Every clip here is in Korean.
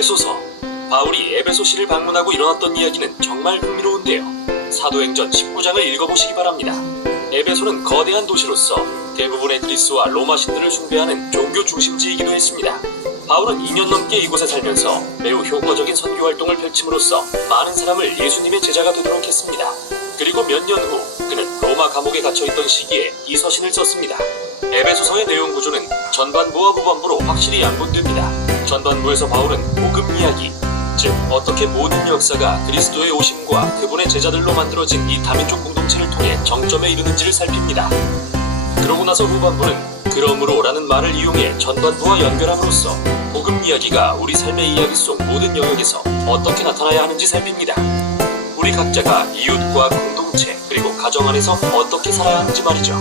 에베소서. 바울이 에베소시를 방문하고 일어났던 이야기는 정말 흥미로운데요. 사도행전 19장을 읽어보시기 바랍니다. 에베소는 거대한 도시로서 대부분의 그리스와 로마 신들을 숭배하는 종교 중심지이기도 했습니다. 바울은 2년 넘게 이곳에 살면서 매우 효과적인 선교 활동을 펼침으로써 많은 사람을 예수님의 제자가 되도록 했습니다. 그리고 몇 년 후 그는 로마 감옥에 갇혀있던 시기에 이 서신을 썼습니다. 에베소서의 내용 구조는 전반부와 후반부로 확실히 양분됩니다. 전반부에서 바울은 복음 이야기, 즉 어떻게 모든 역사가 그리스도의 오심과 그분의 제자들로 만들어진 이 다민족 공동체를 통해 정점에 이르는지를 살핍니다. 그러고 나서 후반부는 그러므로라는 말을 이용해 전반부와 연결함으로써 복음 이야기가 우리 삶의 이야기 속 모든 영역에서 어떻게 나타나야 하는지 살핍니다. 우리 각자가 이웃과 공동체 그리고 가정 안에서 어떻게 살아야 하는지 말이죠.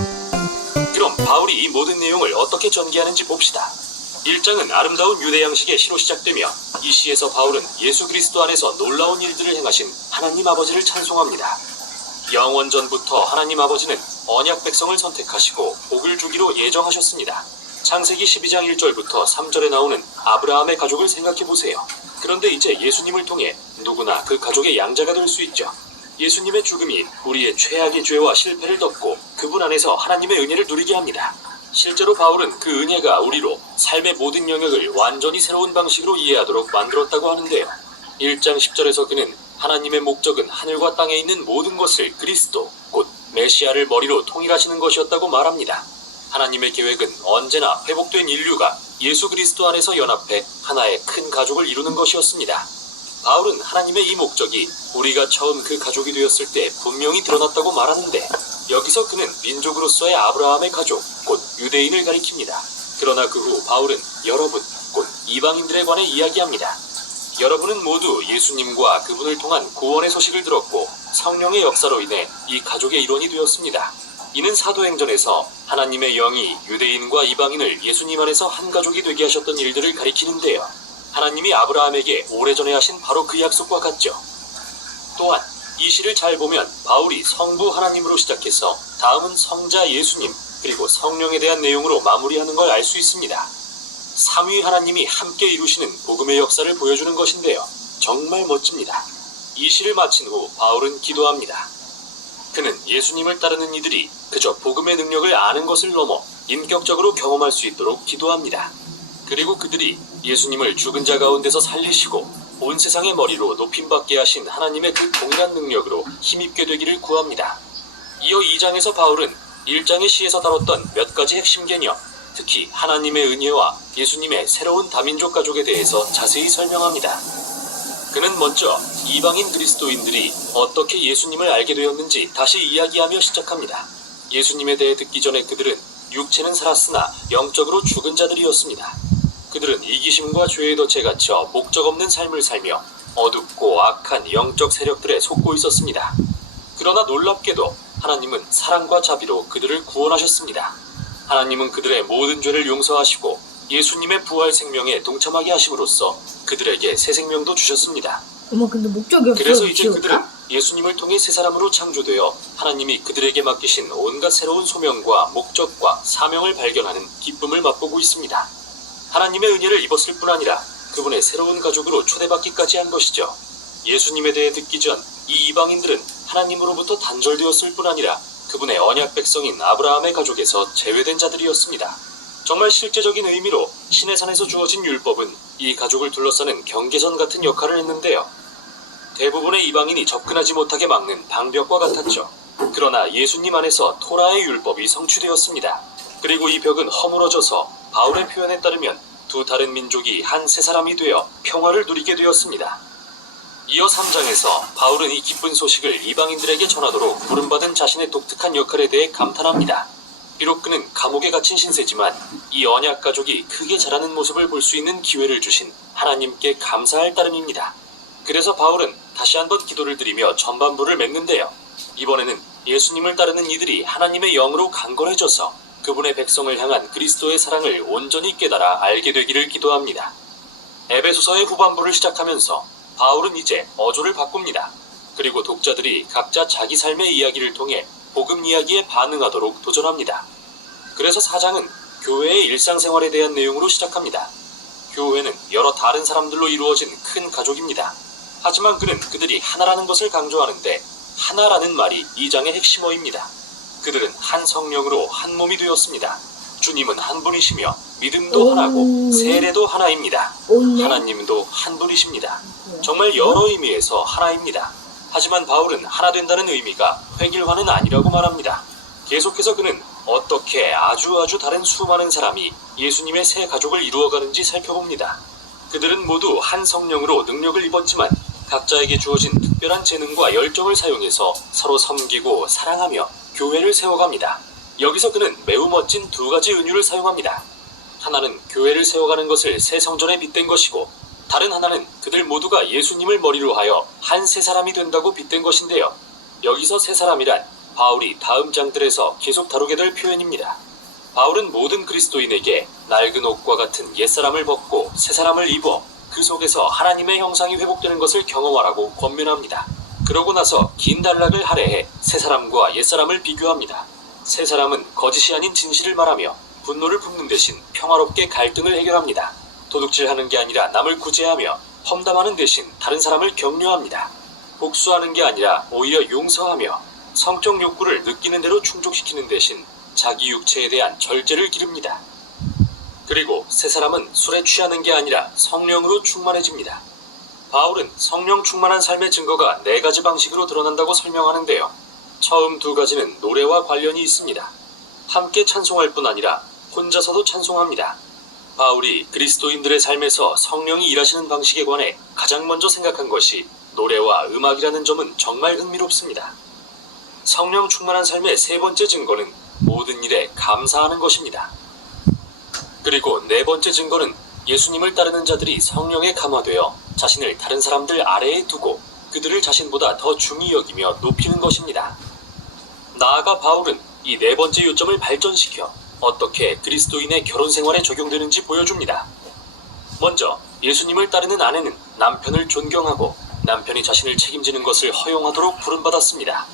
그럼 바울이 이 모든 내용을 어떻게 전개하는지 봅시다. 1장은 아름다운 유대 양식의 시로 시작되며 이 시에서 바울은 예수 그리스도 안에서 놀라운 일들을 행하신 하나님 아버지를 찬송합니다. 영원전부터 하나님 아버지는 언약 백성을 선택하시고 복을 주기로 예정하셨습니다. 창세기 12장 1절부터 3절에 나오는 아브라함의 가족을 생각해보세요. 그런데 이제 예수님을 통해 누구나 그 가족의 양자가 될 수 있죠. 예수님의 죽음이 우리의 최악의 죄와 실패를 덮고 그분 안에서 하나님의 은혜를 누리게 합니다. 실제로 바울은 그 은혜가 우리로 삶의 모든 영역을 완전히 새로운 방식으로 이해하도록 만들었다고 하는데요. 1장 10절에서 그는 하나님의 목적은 하늘과 땅에 있는 모든 것을 그리스도, 곧 메시아를 머리로 통일하시는 것이었다고 말합니다. 하나님의 계획은 언제나 회복된 인류가 예수 그리스도 안에서 연합해 하나의 큰 가족을 이루는 것이었습니다. 바울은 하나님의 이 목적이 우리가 처음 그 가족이 되었을 때 분명히 드러났다고 말하는데 여기서 그는 민족으로서의 아브라함의 가족, 곧 유대인을 가리킵니다. 그러나 그 후 바울은 여러분, 곧 이방인들에 관해 이야기합니다. 여러분은 모두 예수님과 그분을 통한 구원의 소식을 들었고 성령의 역사로 인해 이 가족의 일원이 되었습니다. 이는 사도행전에서 하나님의 영이 유대인과 이방인을 예수님 안에서 한 가족이 되게 하셨던 일들을 가리키는데요. 하나님이 아브라함에게 오래전에 하신 바로 그 약속과 같죠. 또한 이 시를 잘 보면 바울이 성부 하나님으로 시작해서 다음은 성자 예수님 그리고 성령에 대한 내용으로 마무리하는 걸 알 수 있습니다. 삼위 하나님이 함께 이루시는 복음의 역사를 보여주는 것인데요. 정말 멋집니다. 이 시를 마친 후 바울은 기도합니다. 그는 예수님을 따르는 이들이 그저 복음의 능력을 아는 것을 넘어 인격적으로 경험할 수 있도록 기도합니다. 그리고 그들이 예수님을 죽은 자 가운데서 살리시고 온 세상의 머리로 높임받게 하신 하나님의 그 동일한 능력으로 힘입게 되기를 구합니다. 이어 2장에서 바울은 1장의 시에서 다뤘던 몇 가지 핵심 개념, 특히 하나님의 은혜와 예수님의 새로운 다민족 가족에 대해서 자세히 설명합니다. 그는 먼저 이방인 그리스도인들이 어떻게 예수님을 알게 되었는지 다시 이야기하며 시작합니다. 예수님에 대해 듣기 전에 그들은 육체는 살았으나 영적으로 죽은 자들이었습니다. 그들은 이기심과 죄의 덫에 갇혀 목적 없는 삶을 살며 어둡고 악한 영적 세력들에 속고 있었습니다. 그러나 놀랍게도 하나님은 사랑과 자비로 그들을 구원하셨습니다. 하나님은 그들의 모든 죄를 용서하시고 예수님의 부활 생명에 동참하게 하심으로써 그들에게 새 생명도 주셨습니다. 근데 목적이 없어요. 그래서 이제 그들은 예수님을 통해 새 사람으로 창조되어 하나님이 그들에게 맡기신 온갖 새로운 소명과 목적과 사명을 발견하는 기쁨을 맛보고 있습니다. 하나님의 은혜를 입었을 뿐 아니라 그분의 새로운 가족으로 초대받기까지 한 것이죠. 예수님에 대해 듣기 전 이 이방인들은 하나님으로부터 단절되었을 뿐 아니라 그분의 언약 백성인 아브라함의 가족에서 제외된 자들이었습니다. 정말 실제적인 의미로 신의 산에서 주어진 율법은 이 가족을 둘러싸는 경계선 같은 역할을 했는데요. 대부분의 이방인이 접근하지 못하게 막는 방벽과 같았죠. 그러나 예수님 안에서 토라의 율법이 성취되었습니다. 그리고 이 벽은 허물어져서 바울의 표현에 따르면 두 다른 민족이 한 세 사람이 되어 평화를 누리게 되었습니다. 이어 3장에서 바울은 이 기쁜 소식을 이방인들에게 전하도록 부름받은 자신의 독특한 역할에 대해 감탄합니다. 비록 그는 감옥에 갇힌 신세지만 이 언약 가족이 크게 자라는 모습을 볼 수 있는 기회를 주신 하나님께 감사할 따름입니다. 그래서 바울은 다시 한번 기도를 드리며 전반부를 맺는데요. 이번에는 예수님을 따르는 이들이 하나님의 영으로 강건해져서 그분의 백성을 향한 그리스도의 사랑을 온전히 깨달아 알게 되기를 기도합니다. 에베소서의 후반부를 시작하면서 바울은 이제 어조를 바꿉니다. 그리고 독자들이 각자 자기 삶의 이야기를 통해 복음 이야기에 반응하도록 도전합니다. 그래서 4장은 교회의 일상생활에 대한 내용으로 시작합니다. 교회는 여러 다른 사람들로 이루어진 큰 가족입니다. 하지만 그는 그들이 하나라는 것을 강조하는데 하나라는 말이 이 장의 핵심어입니다. 그들은 한 성령으로 한 몸이 되었습니다. 주님은 한 분이시며 믿음도 하나고 세례도 하나입니다. 하나님도 한 분이십니다. 정말 여러 의미에서 하나입니다. 하지만 바울은 하나 된다는 의미가 획일화는 아니라고 말합니다. 계속해서 그는 어떻게 아주 다른 수많은 사람이 예수님의 새 가족을 이루어가는지 살펴봅니다. 그들은 모두 한 성령으로 능력을 입었지만 각자에게 주어진 특별한 재능과 열정을 사용해서 서로 섬기고 사랑하며 교회를 세워갑니다. 여기서 그는 매우 멋진 두 가지 은유를 사용합니다. 하나는 교회를 세워가는 것을 새 성전에 빗댄 것이고 다른 하나는 그들 모두가 예수님을 머리로 하여 한 새 사람이 된다고 빗댄 것인데요. 여기서 새 사람이란 바울이 다음 장들에서 계속 다루게 될 표현입니다. 바울은 모든 그리스도인에게 낡은 옷과 같은 옛사람을 벗고 새 사람을 입어 그 속에서 하나님의 형상이 회복되는 것을 경험하라고 권면합니다. 그러고 나서 긴 단락을 할애해 새 사람과 옛사람을 비교합니다. 새 사람은 거짓이 아닌 진실을 말하며 분노를 품는 대신 평화롭게 갈등을 해결합니다. 도둑질하는 게 아니라 남을 구제하며 험담하는 대신 다른 사람을 격려합니다. 복수하는 게 아니라 오히려 용서하며 성적 욕구를 느끼는 대로 충족시키는 대신 자기 육체에 대한 절제를 기릅니다. 그리고 새 사람은 술에 취하는 게 아니라 성령으로 충만해집니다. 바울은 성령 충만한 삶의 증거가 4가지 방식으로 드러난다고 설명하는데요. 처음 2가지는 노래와 관련이 있습니다. 함께 찬송할 뿐 아니라 혼자서도 찬송합니다. 바울이 그리스도인들의 삶에서 성령이 일하시는 방식에 관해 가장 먼저 생각한 것이 노래와 음악이라는 점은 정말 흥미롭습니다. 성령 충만한 삶의 3번째 증거는 모든 일에 감사하는 것입니다. 그리고 4번째 증거는 예수님을 따르는 자들이 성령에 감화되어 자신을 다른 사람들 아래에 두고 그들을 자신보다 더 중히 여기며 높이는 것입니다. 나아가 바울은 이 4번째 요점을 발전시켜 어떻게 그리스도인의 결혼 생활에 적용되는지 보여줍니다. 먼저 예수님을 따르는 아내는 남편을 존경하고 남편이 자신을 책임지는 것을 허용하도록 부름받았습니다.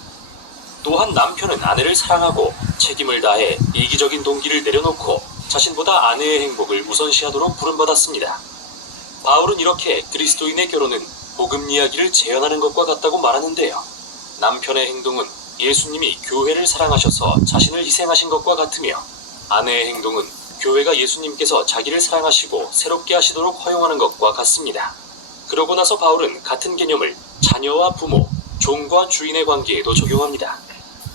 또한 남편은 아내를 사랑하고 책임을 다해 이기적인 동기를 내려놓고 자신보다 아내의 행복을 우선시하도록 부름받았습니다. 바울은 이렇게 그리스도인의 결혼은 복음 이야기를 재현하는 것과 같다고 말하는데요. 남편의 행동은 예수님이 교회를 사랑하셔서 자신을 희생하신 것과 같으며 아내의 행동은 교회가 예수님께서 자기를 사랑하시고 새롭게 하시도록 허용하는 것과 같습니다. 그러고 나서 바울은 같은 개념을 자녀와 부모, 종과 주인의 관계에도 적용합니다.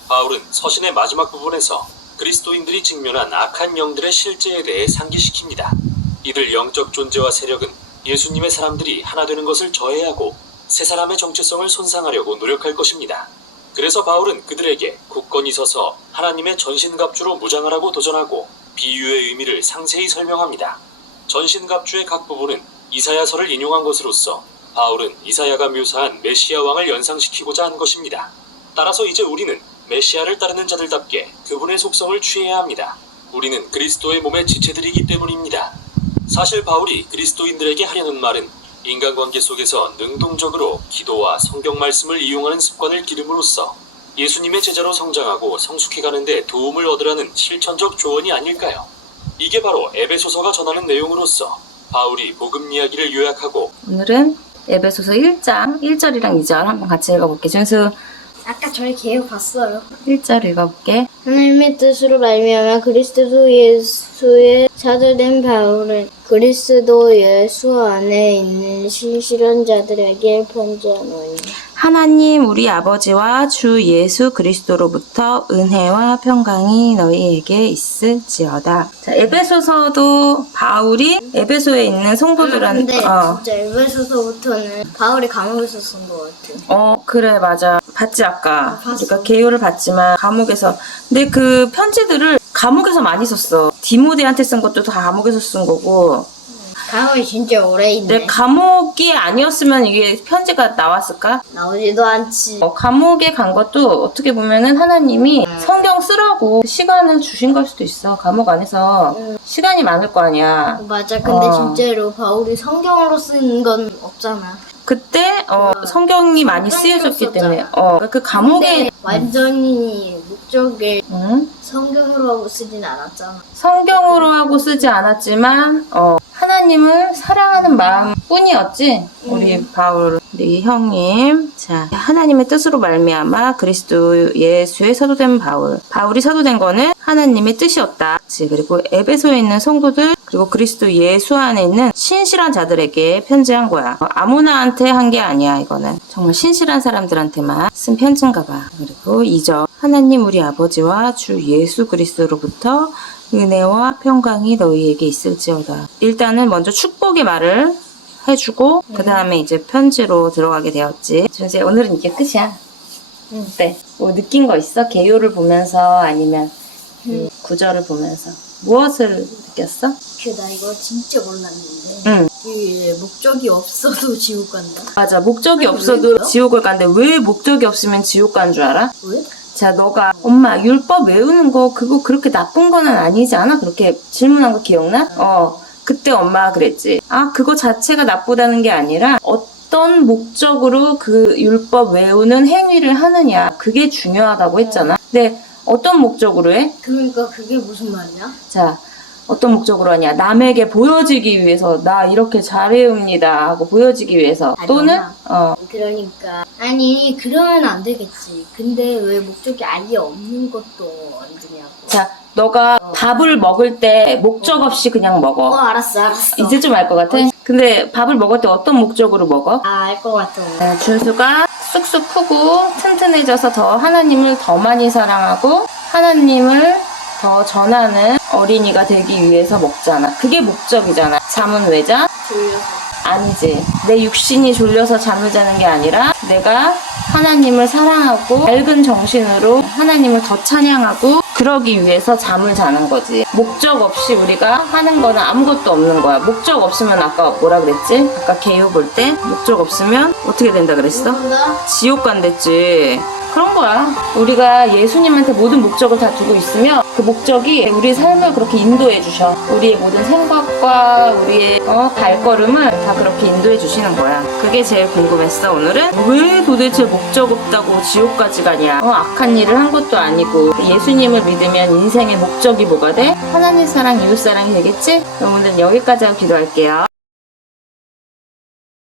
바울은 서신의 마지막 부분에서 그리스도인들이 직면한 악한 영들의 실제에 대해 상기시킵니다. 이들 영적 존재와 세력은 예수님의 사람들이 하나 되는 것을 저해하고 새 사람의 정체성을 손상하려고 노력할 것입니다. 그래서 바울은 그들에게 굳건히 서서 하나님의 전신갑주로 무장하라고 도전하고 비유의 의미를 상세히 설명합니다. 전신갑주의 각 부분은 이사야서를 인용한 것으로서 바울은 이사야가 묘사한 메시아 왕을 연상시키고자 한 것입니다. 따라서 이제 우리는 메시아를 따르는 자들답게 그분의 속성을 취해야 합니다. 우리는 그리스도의 몸의 지체들이기 때문입니다. 사실 바울이 그리스도인들에게 하려는 말은 인간관계 속에서 능동적으로 기도와 성경 말씀을 이용하는 습관을 기름으로써 예수님의 제자로 성장하고 성숙해가는 데 도움을 얻으라는 실천적 조언이 아닐까요? 이게 바로 에베소서가 전하는 내용으로서 바울이 복음 이야기를 요약하고 오늘은 에베소서 1장 1절이랑 2절 한번 같이 읽어볼게. 준수 아까 저희 계획 봤어요. 1절 읽어볼게. 하나님의 뜻으로 말미암아 그리스도 예수의 사도된 바울은 그리스도 예수 안에 있는 신실한 자들에게 편지하노니 하나님 우리 아버지와 주 예수 그리스도로부터 은혜와 평강이 너희에게 있을지어다. 자, 에베소서도 바울이 에베소에 있는 성도들한테 근데 진짜 에베소서부터는 바울이 감옥에서 쓴 것 같아요. 그래 맞아. 봤지 아까. 봤어. 우리가 개요를 봤지만 감옥에서. 근데 그 편지들을 감옥에서 많이 썼어. 디모데한테 쓴 것도 다 감옥에서 쓴 거고. 감옥이 진짜 오래 있네. 근데 감옥이 아니었으면 이게 편지가 나왔을까? 나오지도 않지. 감옥에 간 것도 어떻게 보면은 하나님이 성경 쓰라고 시간을 주신 걸 수도 있어. 감옥 안에서 시간이 많을 거 아니야. 맞아. 근데 진짜로 바울이 성경으로 쓴 건 없잖아. 그때 성경이 많이 쓰여졌기 썼잖아. 때문에 그 감옥에 근데 완전히 목적을 응? 성경으로 하고 쓰진 않았잖아. 성경으로 하고 쓰지 않았지만 하나님 하나님을 사랑하는 마음뿐이었지. 우리 바울, 우리 형님. 자, 하나님의 뜻으로 말미암아 그리스도 예수의 사도된 바울. 바울이 사도된 거는 하나님의 뜻이었다. 그리고 에베소에 있는 성도들, 그리고 그리스도 예수 안에 있는 신실한 자들에게 편지한 거야. 아무나한테 한 게 아니야. 이거는 정말 신실한 사람들한테만 쓴 편지인가 봐. 그리고 2절, 하나님 우리 아버지와 주 예수 그리스도로부터 은혜와 평강이 너희에게 있을지어다. 일단은 먼저 축복의 말을 해주고 그 다음에 이제 편지로 들어가게 되었지. 준수야, 오늘은 이게 끝이야. 어때? 뭐 느낀 거 있어? 개요를 보면서 아니면 그 구절을 보면서 무엇을 느꼈어? 나 이거 진짜 몰랐는데. 응. 그 목적이 없어도 지옥 간다. 맞아. 목적이 아니, 없어도 왜요? 지옥을 간대. 왜 목적이 없으면 지옥 간 줄 알아? 왜? 자, 너가 엄마 율법 외우는 거 그거 그렇게 나쁜 거는 아니지 않아? 그렇게 질문한 거 기억나? 그때 엄마가 그랬지. 아, 그거 자체가 나쁘다는 게 아니라 어떤 목적으로 그 율법 외우는 행위를 하느냐, 그게 중요하다고 했잖아. 근데 어떤 목적으로 해? 그러니까 그게 무슨 말이야? 자, 어떤 목적으로 하냐? 남에게 보여지기 위해서 나 이렇게 잘해옵니다 하고 보여지기 위해서. 아니, 또는 그러니까 아니 그러면 안 되겠지. 근데 왜 목적이 아예 없는 것도 안 되냐고. 자, 너가 밥을 먹을 때 목적 없이 그냥 먹어. 알았어. 이제 좀 알 것 같아? 근데 밥을 먹을 때 어떤 목적으로 먹어? 알 것 같아. 준수가 쑥쑥 크고 튼튼해져서 더 하나님을 더 많이 사랑하고 하나님을 더 전하는 어린이가 되기 위해서 먹잖아. 그게 목적이잖아. 잠은 왜 자? 졸려서. 아니지. 내 육신이 졸려서 잠을 자는 게 아니라 내가 하나님을 사랑하고 밝은 정신으로 하나님을 더 찬양하고 그러기 위해서 잠을 자는 거지. 목적 없이 우리가 하는 거는 아무것도 없는 거야. 목적 없으면 아까 뭐라 그랬지? 아까 개요 볼 때 목적 없으면 어떻게 된다 그랬어? 지옥 간댔지. 그런 거야. 우리가 예수님한테 모든 목적을 다 두고 있으면 그 목적이 우리의 삶을 그렇게 인도해 주셔. 우리의 모든 생각과 우리의 발걸음을 다 그렇게 인도해 주시는 거야. 그게 제일 궁금했어. 오늘은 왜 도대체 목적 없다고 지옥까지 가냐. 악한 일을 한 것도 아니고 예수님을 믿으면 인생의 목적이 뭐가 돼? 하나님 사랑, 이웃 사랑이 되겠지? 그럼 오늘은 여기까지 하고 기도할게요.